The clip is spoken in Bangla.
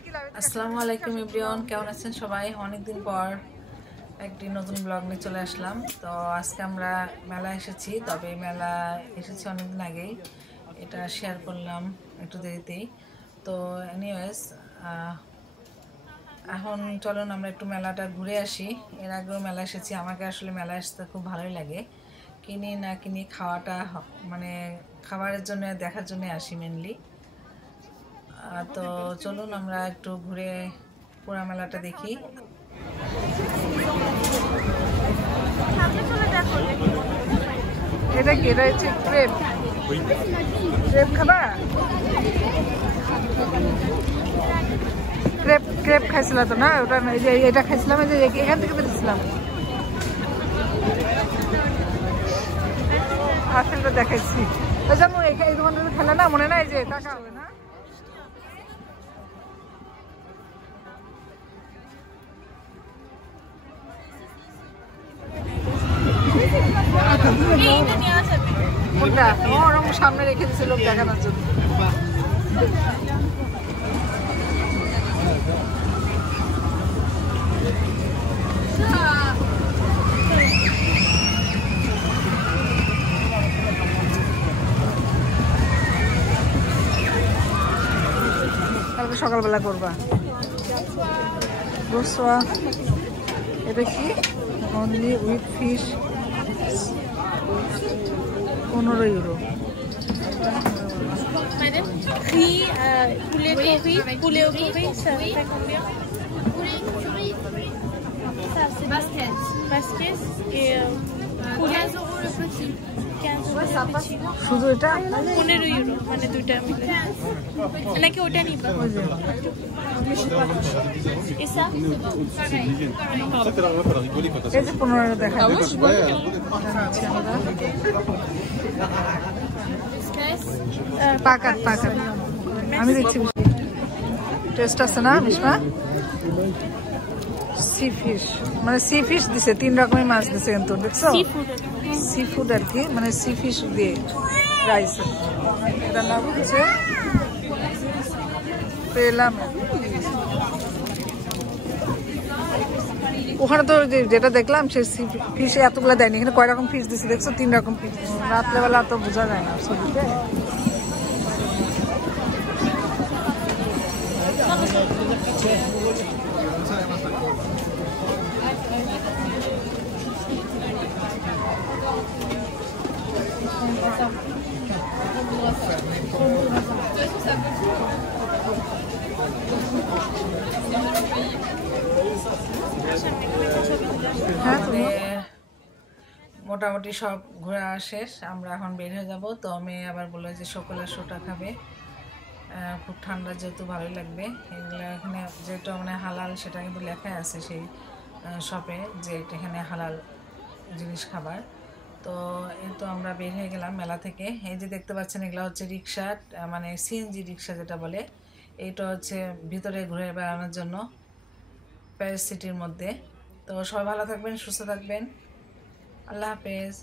আসসালামু আলাইকুম এভরিওয়ান, কেমন আছেন সবাই? অনেকদিন পর একটি নতুন ব্লগ নিয়ে চলে আসলাম। তো আজকে আমরা মেলা এসেছি, তবে মেলা এসেছি অনেকদিন আগেই, এটা শেয়ার করলাম একটু দেরিতেই। তো এনিওয়েজ, এখন চলুন আমরা একটু মেলাটা ঘুরে আসি। এর আগেও মেলা এসেছি, আমাকে আসলে মেলা আসতে খুব ভালোই লাগে। কিনি না কিনি, খাওয়াটা মানে খাবারের জন্য, দেখার জন্য আসি মেনলি। তো চলুন আমরা একটু ঘুরে পুরা মেলাটা দেখি। এটা কি? এটা হচ্ছে ক্রেপ। ক্রেপ খাবা? ক্রেপ ক্রেপ খাইছিল তো না? ওটা এই যে এটা খাইছিলাম, এই যে এখান থেকে তো দিচ্ছিলাম। আসলটা দেখাইছি। ওই যে এই দোকানটা খেলে না, মনে নাই যে টাকা হবে না? কোনটা? ওরকম সামনে রেখে দিচ্ছে লোক দেখানোর জন্য। কালকে সকালবেলা করবা। এটা কি? Only with fish, 15 euro. Madame, riz, poulet curry, poulet au curry, ça fait combien? Poulet curry, ça c'est basket. Basket et poulet 15 € le petit. 15 euros le petit. শুধু এটা? 15 euro, মানে দুইটা মিলে। নাকি ওটা নিবা? Et ça? এই যে 15 দেখা পাকাত পাকাত আমি দেখছি। টেস্ট আছে না মিশমা? সি ফিশ, মানে সি ফিশ দিছে, 3 রকমের মাছ দিছে কিন্তু, দেখছো? সি ফুড আর কি, মানে সি ফিশ দিয়ে রাইস। এটার নাম হচ্ছে পেলাম। ওখানে তো যেটা দেখলাম সে ফিশ এতগুলো দেয়নি, এখানে কয় রকম ফিশ দিচ্ছে দেখছো? 3 রকম ফিশ। রাত্রেবেলা তো বোঝা যায় না ছবিতে। মোটামুটি সব ঘোরা শেষ, আমরা এখন বের হয়ে যাব। তো আমি আবার বললো যে সকলের শোটা খাবে, খুব ঠান্ডা যেহেতু ভালোই লাগবে। এগুলো এখানে যেটা মানে হালাল সেটা কিন্তু লেখাই আছে সেই শপে, যে এখানে হালাল জিনিস খাবার। তো এই তো আমরা বের হয়ে গেলাম মেলা থেকে। এই যে দেখতে পাচ্ছেন, এগুলো হচ্ছে রিক্সা, মানে সিএনজি রিক্সা যেটা বলে। এইটা হচ্ছে ভিতরে ঘুরে বেড়ানোর জন্য প্যারিস সিটির মধ্যে। তো সবাই ভালো থাকবেন, সুস্থ থাকবেন, আল্লাহ হাফেজ।